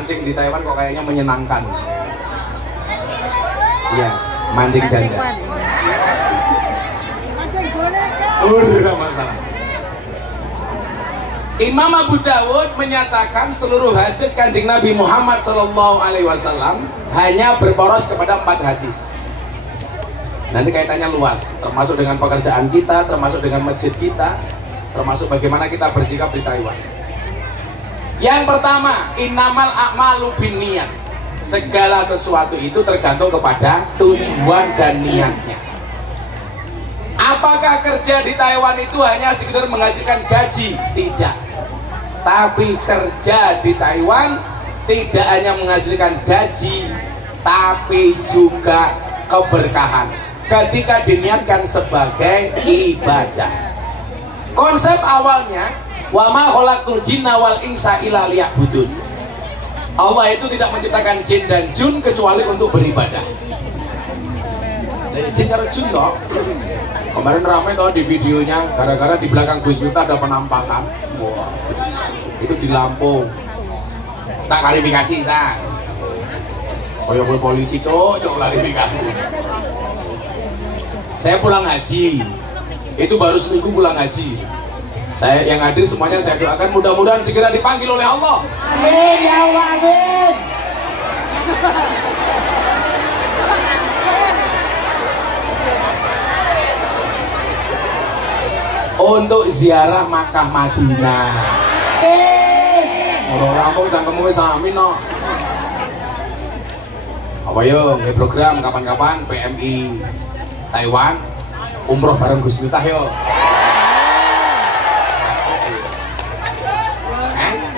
Mancing di Taiwan kok kayaknya menyenangkan. Iya, mancing janda. Udah masalah. Imam Abu Dawud menyatakan seluruh hadis Kanjeng Nabi Muhammad SAW hanya berporos kepada 4 hadis. Nanti kaitannya luas, termasuk dengan pekerjaan kita, termasuk dengan masjid kita, termasuk bagaimana kita bersikap di Taiwan. Yang pertama, innamal a'malu binniyat. Segala sesuatu itu tergantung kepada tujuan dan niatnya. Apakah kerja di Taiwan itu hanya sekedar menghasilkan gaji? Tidak. Tapi kerja di Taiwan tidak hanya menghasilkan gaji, tapi juga keberkahan ketika diniatkan sebagai ibadah. Konsep awalnya, wa ma khalaqtul jinna wal insa illa liya'budun. Allah itu tidak menciptakan jin dan jun kecuali untuk beribadah. Jin karo jun toh. Kemarin ramai toh di videonya, gara-gara di belakang Gus Miftah ada penampakan. Wah, itu di Lampung. Tak klarifikasi San. Oh ya, polisi cok klarifikasi. Saya pulang haji, itu baru seminggu pulang haji. Saya yang hadir semuanya saya doakan mudah-mudahan segera dipanggil oleh Allah. Amin ya Allah, amin. Untuk ziarah Makkah Madinah. Orang rampung cangkemmu wis amin no. Apa yo nggih program kapan-kapan PMI Taiwan umroh bareng Gus Miftah yo.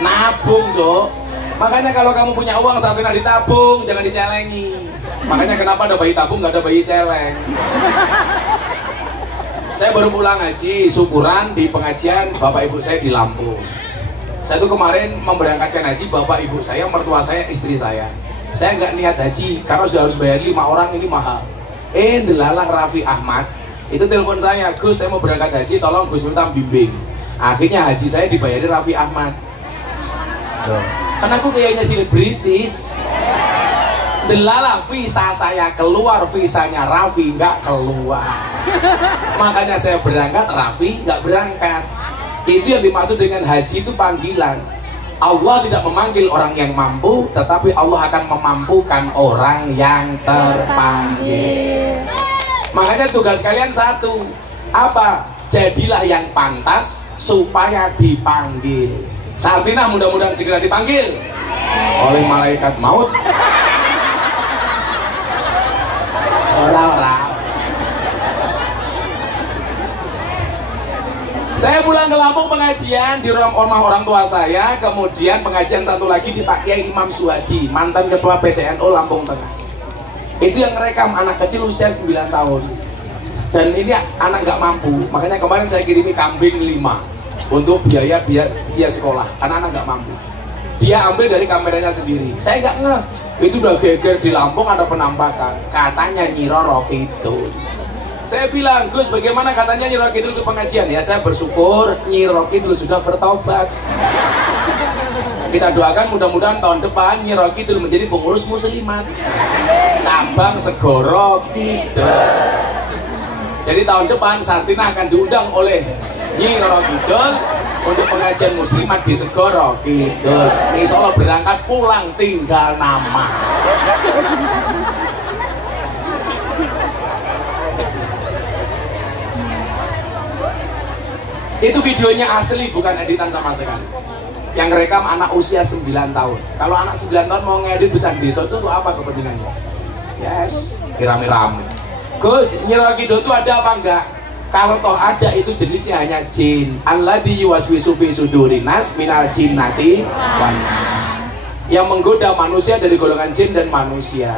Nabung, Cok. Makanya kalau kamu punya uang saat ini ditabung, jangan dicelengi. Makanya kenapa ada bayi tabung nggak ada bayi celeng. Saya baru pulang haji, syukuran di pengajian bapak ibu saya di Lampung. Saya tuh kemarin memberangkatkan haji bapak ibu saya, mertua saya, istri saya. Saya nggak niat haji karena sudah harus bayar 5 orang, ini mahal. Delalah Raffi Ahmad itu telepon saya, Gus saya mau berangkat haji, tolong Gus minta bimbing. Akhirnya haji saya dibayari Raffi Ahmad. Karena aku kayaknya selebritis. Delalah visa saya keluar, visanya Raffi nggak keluar. Makanya saya berangkat, Raffi nggak berangkat. Itu yang dimaksud dengan haji itu panggilan. Allah tidak memanggil orang yang mampu, tetapi Allah akan memampukan orang yang terpanggil. Makanya tugas kalian satu, apa? Jadilah yang pantas supaya dipanggil. Sartinah mudah-mudahan segera dipanggil oleh malaikat maut. Orang-orang. Saya pulang ke Lampung pengajian di rumah orang tua saya, kemudian pengajian satu lagi di Pak Kiai Imam Suhadi, mantan ketua PCNO Lampung Tengah. Itu yang merekam anak kecil usia 9 tahun. Dan ini anak nggak mampu, makanya kemarin saya kirimi kambing 5 untuk biaya dia sekolah, karena anak nggak mampu. Dia ambil dari kameranya sendiri. Saya nggak ngeh. Itu udah geger di Lampung ada penampakan. Katanya Nyi Roro Kidul. Saya bilang, Gus bagaimana katanya Nyi Roro Kidul ke pengajian? Ya saya bersyukur Nyi Roro Kidul sudah bertobat. Kita doakan mudah-mudahan tahun depan Nyi Roro Kidul menjadi pengurus muslimat cabang Segoro Kidul. Jadi tahun depan Sartina akan diundang oleh Nyi Roro Kidul untuk pengajian muslimat di Segoro Kidul. Insya Allah berangkat pulang tinggal nama. Itu videonya asli, bukan editan sama sekali. Yang rekam anak usia 9 tahun. Kalau anak 9 tahun mau ngedit becak desa itu apa kepentingannya? Yes, rame-rame. Gus, Nyi Roro Kidul itu ada apa enggak? Kalau toh ada itu jenisnya hanya jin. Alladzi yuwaswisu fi sudurin nas minal jinnati wan nas. Yang menggoda manusia dari golongan jin dan manusia.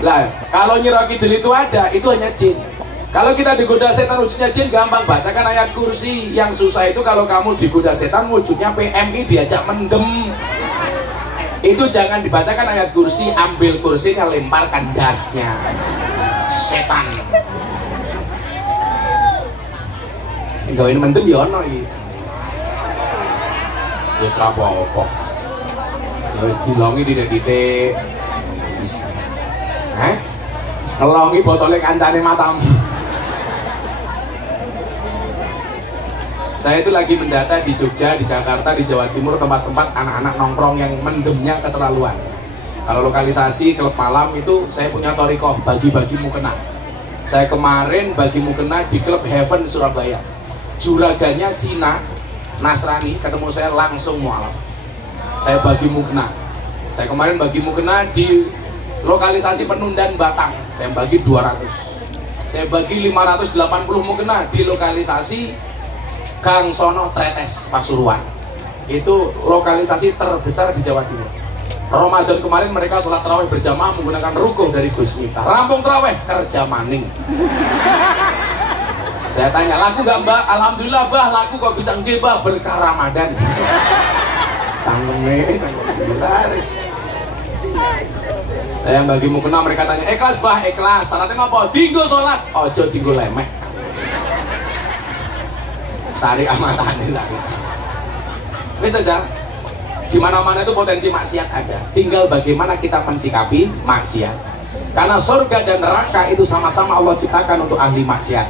Lah, kalau Nyi Roro Kidul itu ada, itu hanya jin. Kalau kita digoda setan wujudnya jin gampang, bacakan ayat kursi. Yang susah itu kalau kamu digoda setan wujudnya PMI diajak mendem. Itu jangan dibacakan ayat kursi, ambil kursinya lemparkan dasnya. Setan. Sehingga ini mendem ya ono iki. Wis ra apa-apa. Terus dilongi titik-titik. Bisa. Ngelongi botolnya kancane matamu. Saya itu lagi mendata di Jogja, di Jakarta, di Jawa Timur, tempat-tempat anak-anak nongkrong yang mendemnya keterlaluan. Kalau lokalisasi klub malam itu saya punya thoriqoh, bagi-bagi mukena. Saya kemarin bagi mukena di klub Heaven Surabaya. Juraganya Cina, Nasrani, ketemu saya langsung mualaf. Saya bagi mukena. Saya kemarin bagi mukena di lokalisasi Penundan Batang. Saya bagi 200. Saya bagi 580 mukena di lokalisasi Gang Sono Tretes Pasuruan. Itu lokalisasi terbesar di Jawa Timur. Ramadan kemarin mereka sholat tarawih berjamaah menggunakan rukuh dari Gus Miftah. Rampung tarawih kerja maning. Saya tanya, laku nggak mbak? Alhamdulillah bah, laku kok bisa nggih bah, berkah Ramadan. Cangkeme laris. Saya bagi mukena, mereka tanya, ikhlas bah, ikhlas. Salatnya apa? Dinggo sholat, ojo dinggo lemek. Sari amatane sari. Itu aja. Di mana-mana itu potensi maksiat ada. Tinggal bagaimana kita mensikapi maksiat. Karena surga dan neraka itu sama-sama Allah ciptakan untuk ahli maksiat.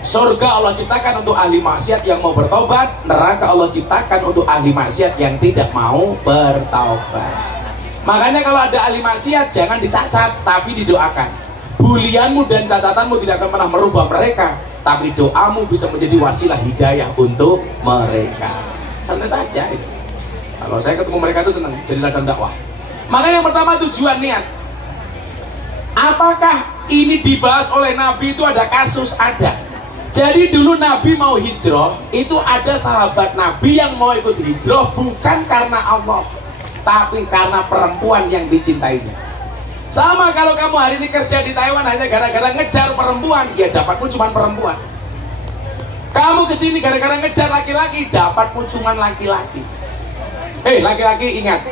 Surga Allah ciptakan untuk ahli maksiat yang mau bertobat, neraka Allah ciptakan untuk ahli maksiat yang tidak mau bertobat. Makanya kalau ada ahli maksiat jangan dicacat, tapi didoakan. Bulianmu dan cacatanmu tidak akan pernah merubah mereka, tapi doamu bisa menjadi wasilah hidayah untuk mereka. Santai saja itu. Kalau saya ketemu mereka itu senang, jadi ladang dakwah. Makanya yang pertama tujuan niat. Apakah ini dibahas oleh Nabi itu ada kasus? Ada. Jadi dulu Nabi mau hijrah, itu ada sahabat Nabi yang mau ikut hijrah bukan karena Allah, tapi karena perempuan yang dicintainya. Sama kalau kamu hari ini kerja di Taiwan hanya gara-gara ngejar perempuan, ya dapatmu cuma perempuan. Kamu kesini gara-gara ngejar laki-laki, dapatmu cuma laki-laki. Laki-laki ingat,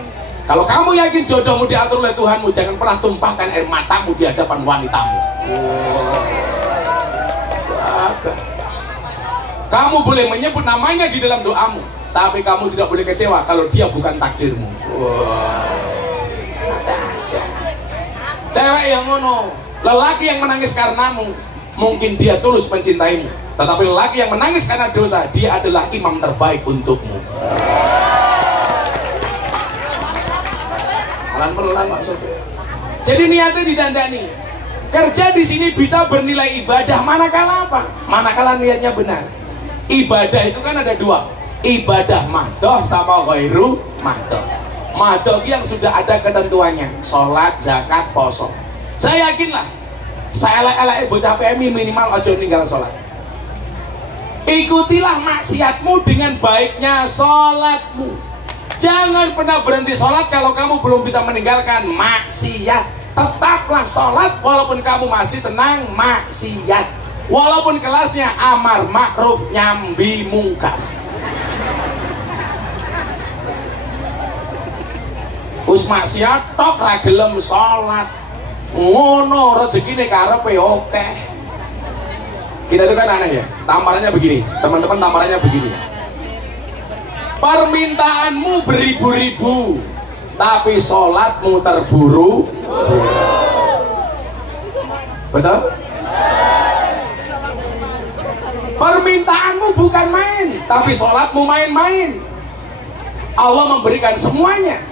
kalau kamu yakin jodohmu diatur oleh Tuhanmu, jangan pernah tumpahkan air matamu di hadapan wanitamu. Kamu boleh menyebut namanya di dalam doamu, tapi kamu tidak boleh kecewa kalau dia bukan takdirmu. Cewek yang ngono, lelaki yang menangis karenamu, mungkin dia tulus mencintaimu. Tetapi lelaki yang menangis karena dosa, dia adalah imam terbaik untukmu. Pelan-pelan maksudnya. Jadi niatnya ditandani. Kerja di sini bisa bernilai ibadah manakala apa? Manakala niatnya benar. Ibadah itu kan ada dua, ibadah mahdoh sama ghairu mahdoh. Mahdoh yang sudah ada ketentuannya, sholat, zakat, poso. Saya yakinlah, saya elek-elek bocah PMI minimal ojo ninggal sholat. Ikutilah maksiatmu dengan baiknya sholatmu. Jangan pernah berhenti sholat kalau kamu belum bisa meninggalkan maksiat. Tetaplah sholat walaupun kamu masih senang maksiat, walaupun kelasnya amar ma'ruf nyambi mungkar. Us maksiat tok ra gelem sholat, ngono rezekine karepe oke. Kita itu kan aneh ya, tamparannya begini teman-teman, tamparannya begini. Permintaanmu beribu-ribu, tapi sholatmu terburu. Betul? Permintaanmu bukan main, tapi sholatmu main-main. Allah memberikan semuanya,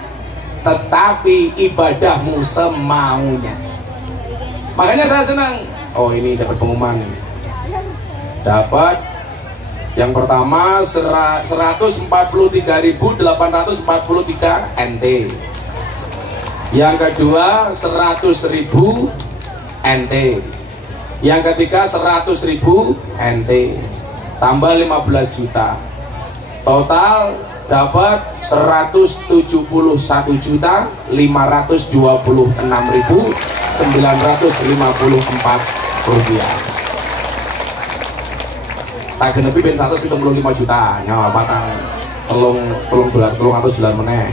tetapi ibadahmu semaunya. Makanya saya senang. Oh ini dapat pengumuman. Dapat yang pertama 143.843 NT. Yang kedua 100.000 NT. Yang ketiga 100.000 NT. Tambah 15 juta. Total dapat 171.526.954 rupiah. Tak genepi ben 175 juta nyawa patang tolong $300 meneh.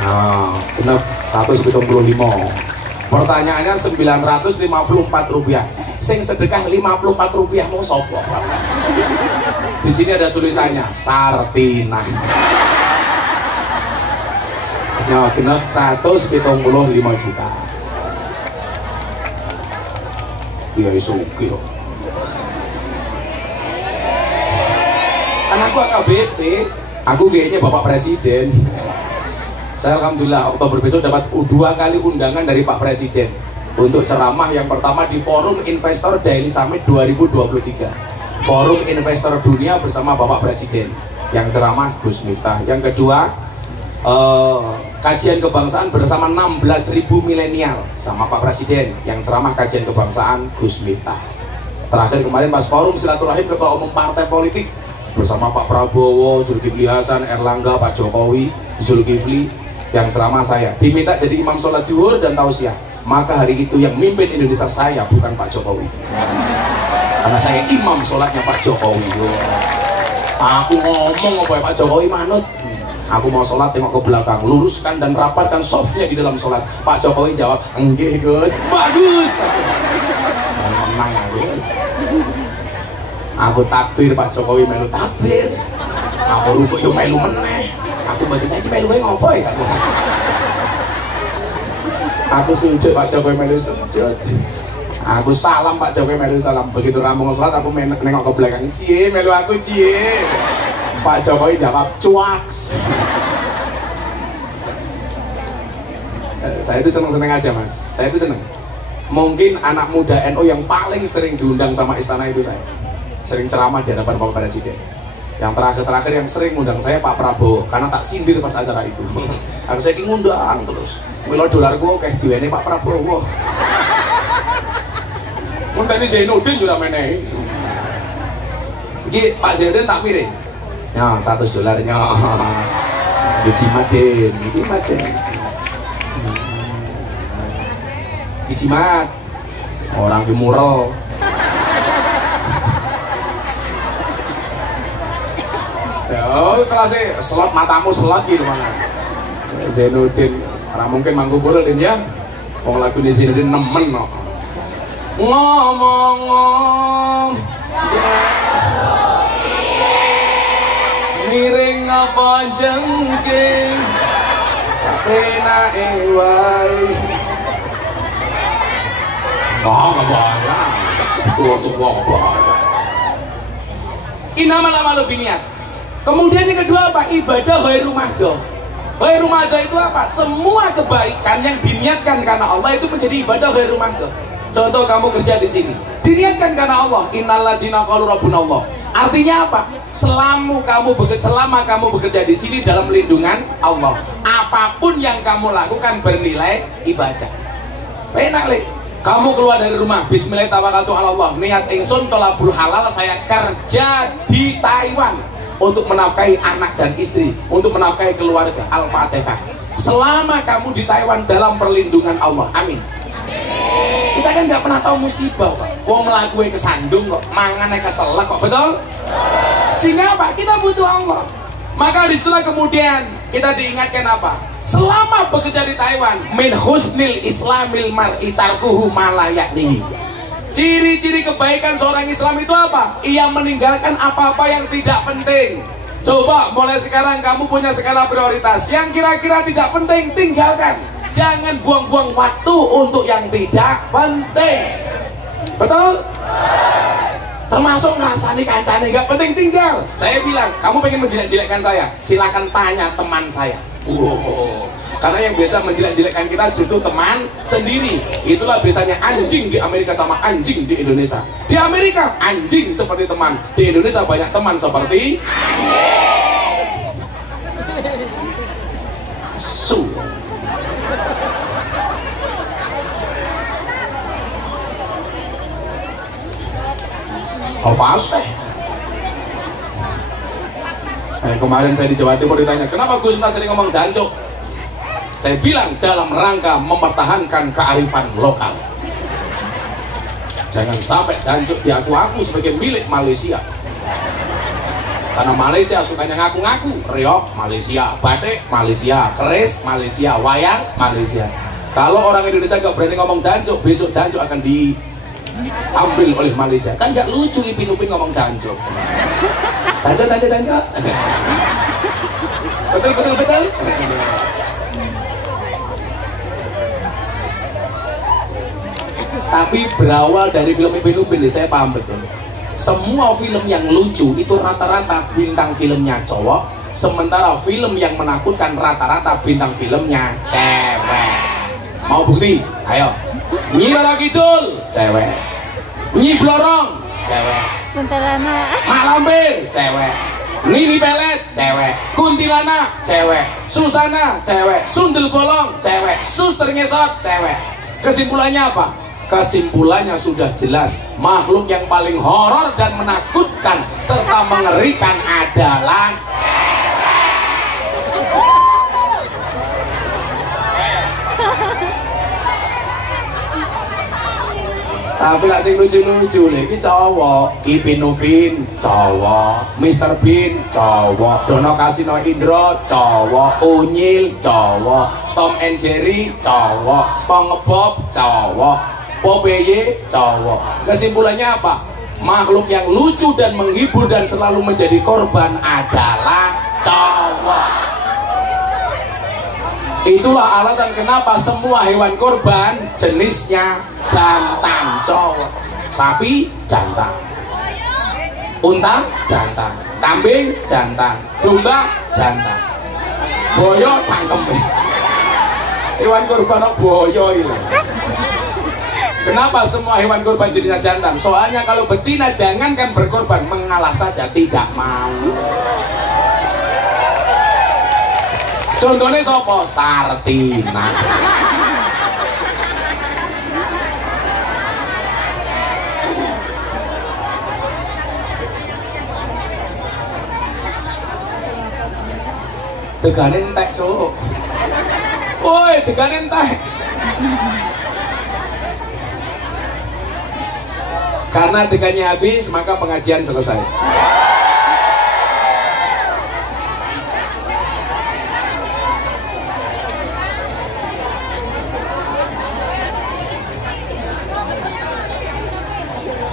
Nah, genep 175. Pertanyaannya 954 rupiah. Sing sedekah 54 rupiah mau sopo? Di sini ada tulisannya Sartina. Ya genep 175 juta. Ya iso oke kok. Kan aku AKBP, aku kayaknya Bapak Presiden. Saya alhamdulillah Oktober besok dapat 2 kali undangan dari Pak Presiden untuk ceramah. Yang pertama di Forum Investor Daily Summit 2023, Forum Investor Dunia bersama Bapak Presiden, yang ceramah Gus Miftah. Yang kedua kajian kebangsaan bersama 16.000 milenial sama Pak Presiden, yang ceramah kajian kebangsaan Gus Miftah. Terakhir kemarin pas forum silaturahim ketua umum partai politik bersama Pak Prabowo, Zulkifli Hasan, Erlangga, Pak Jokowi, Zulkifli, yang ceramah saya. Diminta jadi imam sholat zuhur dan tausiah. Maka hari itu yang mimpin Indonesia saya, bukan Pak Jokowi, karena saya imam sholatnya Pak Jokowi. Aku ngomong apa ya Pak Jokowi manut. Aku mau sholat tengok ke belakang, luruskan dan rapatkan softnya di dalam sholat. Pak Jokowi jawab, enggak Gus, bagus. Menang aku. Aku takbir, Pak Jokowi melu takbir. Aku rukuk yo melu meneh. Aku mboten saiki melu ngopo ya. Aku sujud, Pak Jokowi melu sujud. Aku salam, Pak Jokowi melu salam. Begitu rampung sholat aku nengok ke belakang, cie melu aku cie. Pak Jokowi jawab cuaks. Saya itu seneng-seneng aja Mas, saya itu seneng. Mungkin anak muda NU yang paling sering diundang sama istana itu saya. Sering ceramah di hadapan Bapak Presiden. Yang terakhir yang sering undang saya Pak Prabowo, karena tak sindir pas acara itu. Aku saya ngundang terus. Milo dolarku kayak diwene Pak Prabowo. Munteni Zainuddin juga menehi. Iki Pak Zainuddin tak mirip. Ya, $100 Dijimat Dijimat orang di mural. Ya, kelasnya slot matamu slot gitu mana. Zainuddin, orang mungkin manggu mural din ya. Wong lagu di Zainuddin nemen no. Ngomong miring apa jengking sapena wae. Kebayang tua-tua kebayang. Innamal a'malu binniyat. Kemudian yang kedua apa? Ibadah khairu mahdoh. Khairu mahdoh itu apa? Semua kebaikan yang diniatkan karena Allah itu menjadi ibadah khairu mahdoh. Contoh kamu kerja di sini, diniatkan karena Allah. Innalladzina qalu rabbuna Allah. Artinya apa? Selama kamu bekerja di sini dalam lindungan Allah, apapun yang kamu lakukan bernilai ibadah. Enak le. Kamu keluar dari rumah, bismillahirrahmanirrahim, niat ingsun tolabul halal, saya kerja di Taiwan untuk menafkahi anak dan istri, untuk menafkahi keluarga. Al-Fatihah. Selama kamu di Taiwan dalam perlindungan Allah, amin. Kita kan nggak pernah tahu musibah Pak. Wong melakukan kesandung kok, mangannya keselak kok, betul? Sehingga apa? Kita butuh Allah. Maka disitulah kemudian kita diingatkan apa? Selama bekerja di Taiwan, min husnil islamil mar'i tarkuhu ma la ya'nihi. Ciri-ciri kebaikan seorang Islam itu apa? Ia meninggalkan apa-apa yang tidak penting. Coba mulai sekarang kamu punya skala prioritas yang kira-kira tidak penting, tinggalkan. Jangan buang-buang waktu untuk yang tidak penting. Betul? Termasuk ngerasani kancane nggak penting, tinggal. Saya bilang, kamu pengen menjelek-jelekkan saya, silakan tanya teman saya. Karena yang biasa menjelek-jelekkan kita justru teman sendiri. Itulah biasanya anjing di Amerika sama anjing di Indonesia. Di Amerika anjing seperti teman, di Indonesia banyak teman seperti anjing. Fasih. Kemarin saya di Jawa Timur ditanya, kenapa Gus Miftah sering ngomong dancuk? Saya bilang dalam rangka mempertahankan kearifan lokal. Jangan sampai dancuk diaku-aku sebagai milik Malaysia. Karena Malaysia sukanya ngaku-ngaku, reok Malaysia, batik Malaysia, keris Malaysia, wayang Malaysia. Kalau orang Indonesia gak berani ngomong dancuk, besok dancuk akan diambil oleh Malaysia. Kan gak lucu Ipin Upin ngomong dancuk. Dancuk. Betul. Tapi berawal dari film Ibnu Upin, saya paham betul. Semua film yang lucu itu rata-rata bintang filmnya cowok, sementara film yang menakutkan rata-rata bintang filmnya cewek. Mau bukti? Ayo. Nyi Roro Kidul, cewek. Nyi Blorong, cewek. Kuntilanak. Mak Lampir, cewek. Nini Pelet, cewek. Kuntilanak, cewek. Susana, cewek. Sundel Bolong, cewek. Suster Ngesot, cewek. Kesimpulannya apa? Kesimpulannya sudah jelas, makhluk yang paling horor dan menakutkan serta mengerikan adalah tapi lah sing lucu-lucu iki cowok. Ipin Upin cowok, Mr. Bean cowok, Dono Kasino Indro cowok, Unyil cowok, Tom and Jerry cowok, SpongeBob cowok, Popeye cowok. Kesimpulannya apa? Makhluk yang lucu dan menghibur dan selalu menjadi korban adalah cowok. Itulah alasan kenapa semua hewan korban jenisnya jantan cowok. Sapi jantan, unta jantan, kambing jantan, domba jantan, boyo cangkeme. Hewan korban kok boyo ini. Kenapa semua hewan korban jenisnya jantan? Soalnya kalau betina jangankan berkorban, mengalah saja tidak mau. Contohnya sopo? Sartina. Tegane entek, Cuk. Woi, tegane entek. Karena tegannya habis, maka pengajian selesai.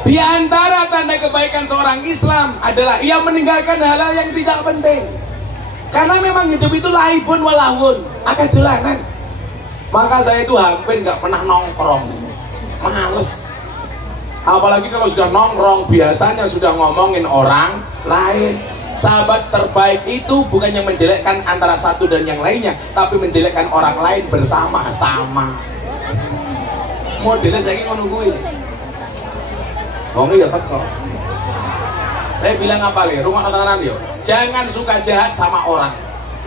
Di antara tanda kebaikan seorang Islam adalah ia meninggalkan hal-hal yang tidak penting. Karena memang hidup itu laibun walahun, akeh dolanan. Maka saya itu hampir nggak pernah nongkrong, males. Apalagi kalau sudah nongkrong, biasanya sudah ngomongin orang lain. Sahabat terbaik itu bukan yang menjelekkan antara satu dan yang lainnya, tapi menjelekkan orang lain bersama-sama. Modelnya saya ingin nungguin. Ngomongin ya teko. Saya bilang apa nih? Rumah nontonan yo. Jangan suka jahat sama orang.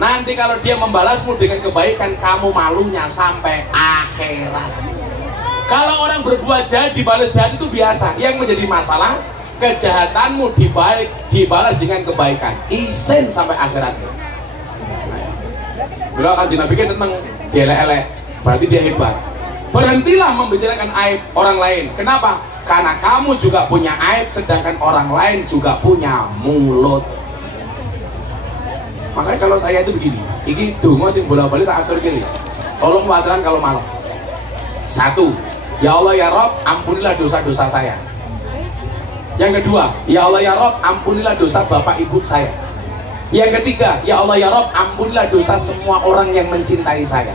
Nanti kalau dia membalasmu dengan kebaikan, kamu malunya sampai akhirat. Kalau orang berbuat jahat dibalas jahat itu biasa. Yang menjadi masalah, kejahatanmu dibalas dengan kebaikan. Isen sampai akhirat. Bila kan Nabi kan seneng dielek-elek, berarti dia hebat. Berhentilah membicarakan aib orang lain. Kenapa? Karena kamu juga punya aib, sedangkan orang lain juga punya mulut. Makanya kalau saya itu begini, ini dongo sing bola-bali tak atur gini. Tolong wajaran kalau malam. 1. Ya Allah ya Rob, ampunilah dosa-dosa saya. Yang kedua, ya Allah ya Rob, ampunilah dosa bapak ibu saya. Yang ketiga, ya Allah ya Rob, ampunilah dosa semua orang yang mencintai saya.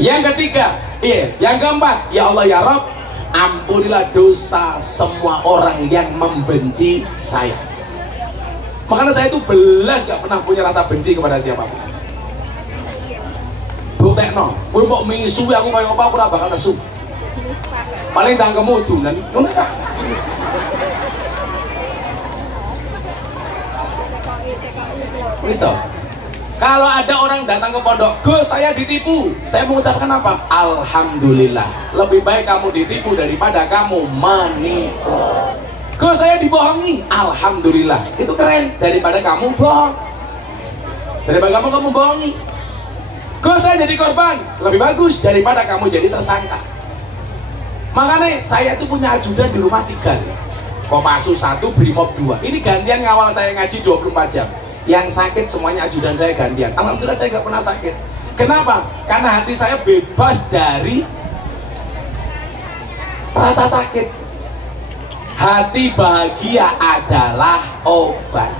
Yang ketiga, yang keempat, ya Allah ya Rob, ampunilah dosa semua orang yang membenci saya. Makanya saya itu belas gak pernah punya rasa benci kepada siapapun. Buktekno, kowe mbok misu aku kaya apa aku ora bakal nesu. Paling cangkemmu dunan, ngono ta. Wis to. Kalau ada orang datang ke pondok, Gus saya ditipu, saya mengucapkan apa? Alhamdulillah. Lebih baik kamu ditipu daripada kamu menipu. Gus saya dibohongi, alhamdulillah. Itu keren daripada kamu bohong. Daripada kamu bohongi. Gus saya jadi korban, lebih bagus daripada kamu jadi tersangka. Makanya saya itu punya ajudan di rumah 3 nih. Kopassus 1, Brimob 2. Ini gantian ngawal saya ngaji 24 jam. Yang sakit semuanya ajudan saya gantian. Alhamdulillah saya gak pernah sakit. Kenapa? Karena hati saya bebas dari rasa sakit. Hati bahagia adalah obat.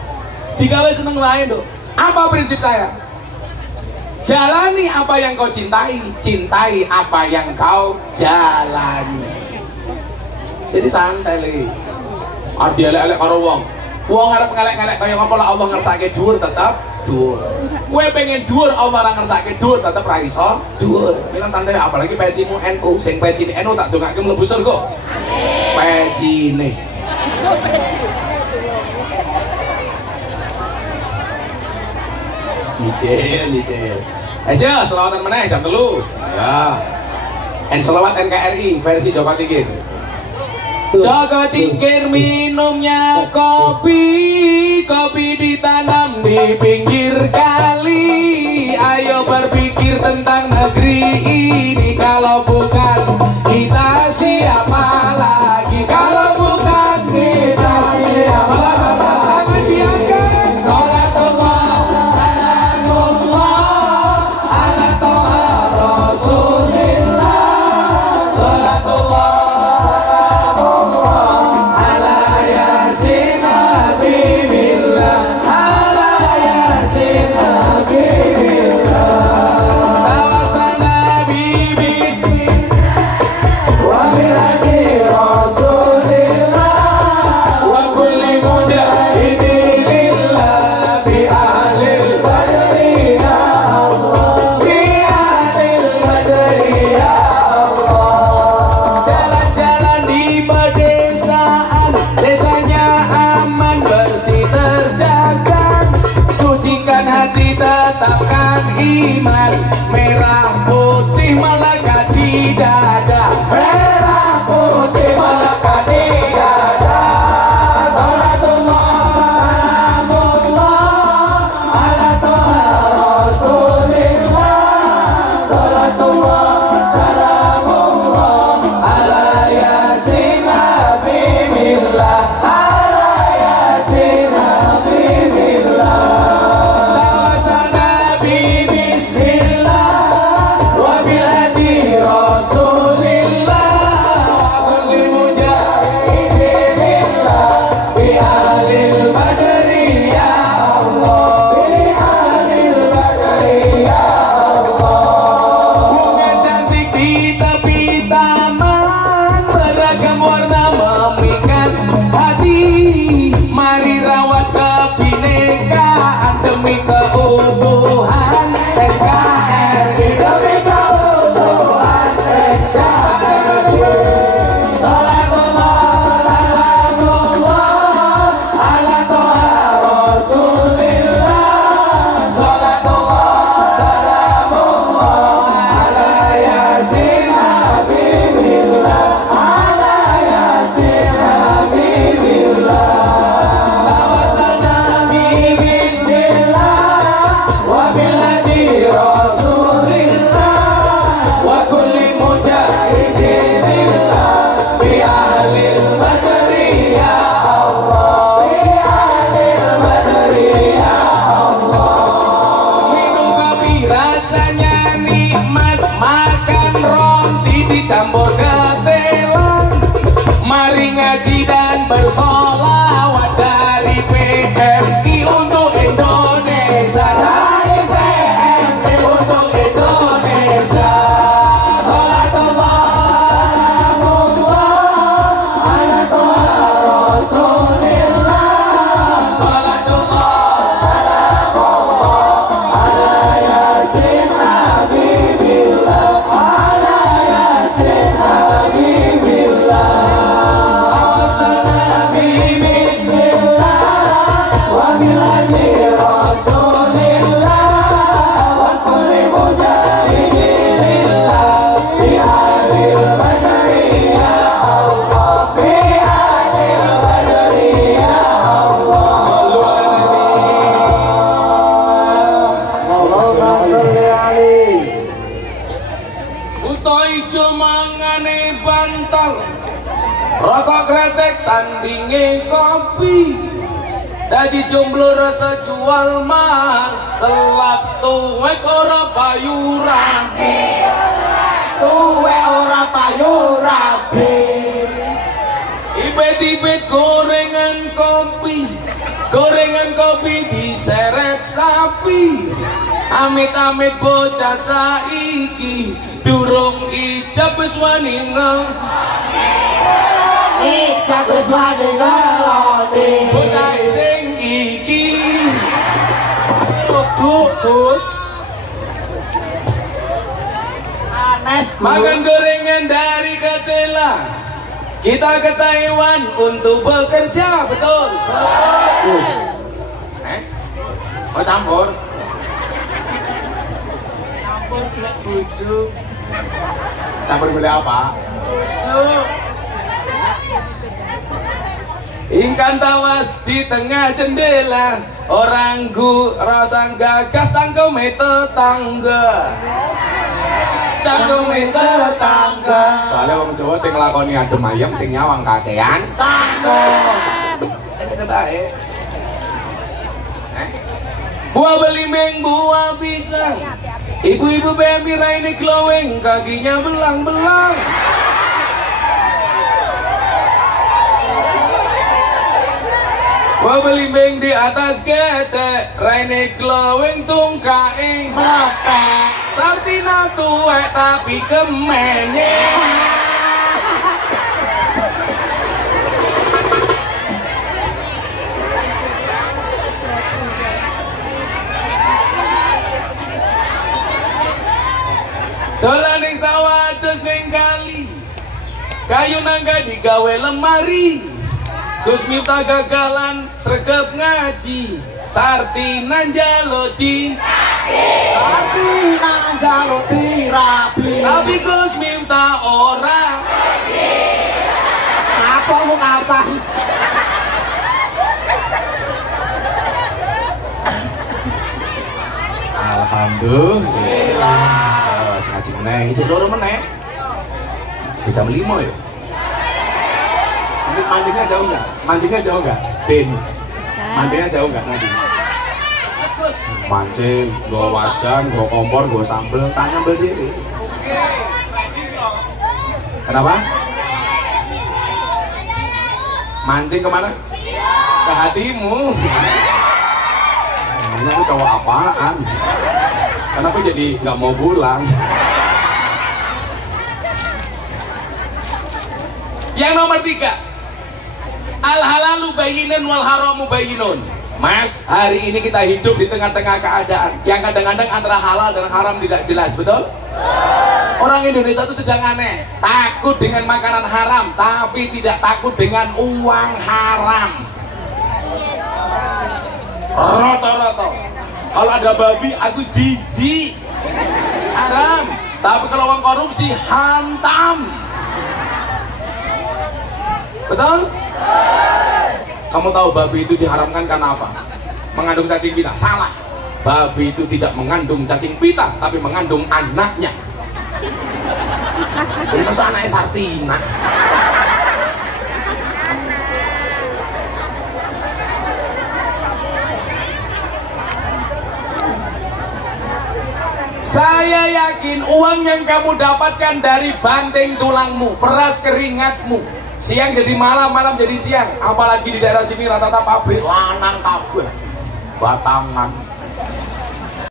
Digawe seneng lain dong. Apa prinsip saya? Jalani apa yang kau cintai, cintai apa yang kau jalani. Jadi santai le. Arep elek-elek karo wong. Wong arep ngelek-ngelek kaya apa lah Allah ngersake dhuwur tetep dhuwur. Kowe pengen dhuwur Allah ora ngersake dhuwur tetep ra iso dhuwur. Mila santai apalagi pecimu NU, sing pecine NU tak dongake mlebu surga. Amin. Pecine. Nyicil. Ayo selawatan meneh jam 3. Ya. Selawat NKRI versi Joko Tingkir. Joko Tingkir minumnya kopi ditanam di pinggir kali. Ayo berpikir tentang negeri ini, kalau bukan kita siapa lagi? Kalau bukan kita siapa? Selamat datang diangkat. Salatullah salamullah ala toha rasulillah. Salatullah tetapkan iman, merah putih melekat di dada, merah putih melekat di dada. Salatullah salamullah ala toha rasulillah. Salatullah salamullah ala yasin habibilllah, ala yasin habibilllah. Bersolawat dari PMI untuk Indonesia, dari PMI untuk Indonesia. Salatullah salamullah ala toha rasulillah. Salatullah salamullah ala yasin habibillah, ala yasin habibillah. Rokok kretek sandinge kopi, dadi jomblo rasa jual mahal. Selap tuwek ora payu rapi, tuwek ora payu rapi. Ibet-ibet gorengan kopi diseret sapi. Amit-amit bocah saiki durung ijab wis wani cak wis wani ngeloni. Bocah sing iki Gus. Anes makan gorengan dari ketela. Kita ke Taiwan untuk bekerja, betul? Oh campur? campur golek bojo. Campur boleh apa? Bojo. Ingkan tawas di tengah jendela, orang rasa gagas cangkem tetangga. Cangkem tetangga. Soalnya wong Jawa sing nglakoni adem ayem sing nyawang kakean. Cangkem. Bisa baik. Buah belimbing, buah pisang. Ibu-ibu baby raine glowing, kakinya belang-belang. Buah belimbing di atas gede, raine glowing tungkae Melepek. Sartina tuwek tapi kemenye. Dolan ning sawah terus ning kali, kayu nangka digawe lemari. Gus Miftah gagalan sregep ngaji, Sartina njaluk di Sartina njaluk dirabi. tapi Gus Miftah ora. Apa mu kapan? Alhamdulillah. Wis ngaji meneh, iki loro meneh. Jam 5 ya. Nanti mancingnya jauh nggak? Mancingnya jauh nggak? Bin. Mancingnya jauh nggak nanti? Mancing, gua wajan, gua kompor, gua sambel, tak nyambel diri. Kenapa? Mancing kemana? Ke hatimu. Namanya aku cowok apaan? Kenapa jadi nggak mau pulang? Yang nomor 3, al halalu bayyinun wal haramu bayyinun. Mas, hari ini kita hidup di tengah-tengah keadaan yang kadang-kadang antara halal dan haram tidak jelas, betul? Orang Indonesia itu sedang aneh, takut dengan makanan haram, tapi tidak takut dengan uang haram. Roto-roto. Kalau ada babi, aku zizi, haram. Tapi kalau uang korupsi, hantam. Betul? Kamu tahu babi itu diharamkan karena apa? Mengandung cacing pita. Salah. Babi itu tidak mengandung cacing pita, tapi mengandung anaknya. Jadi masa anaknya Sartina? Saya yakin uang yang kamu dapatkan dari banting tulangmu, peras keringatmu, siang jadi malam, malam jadi siang, apalagi di daerah sini rata-rata pabrik lanang kabeh, batangan,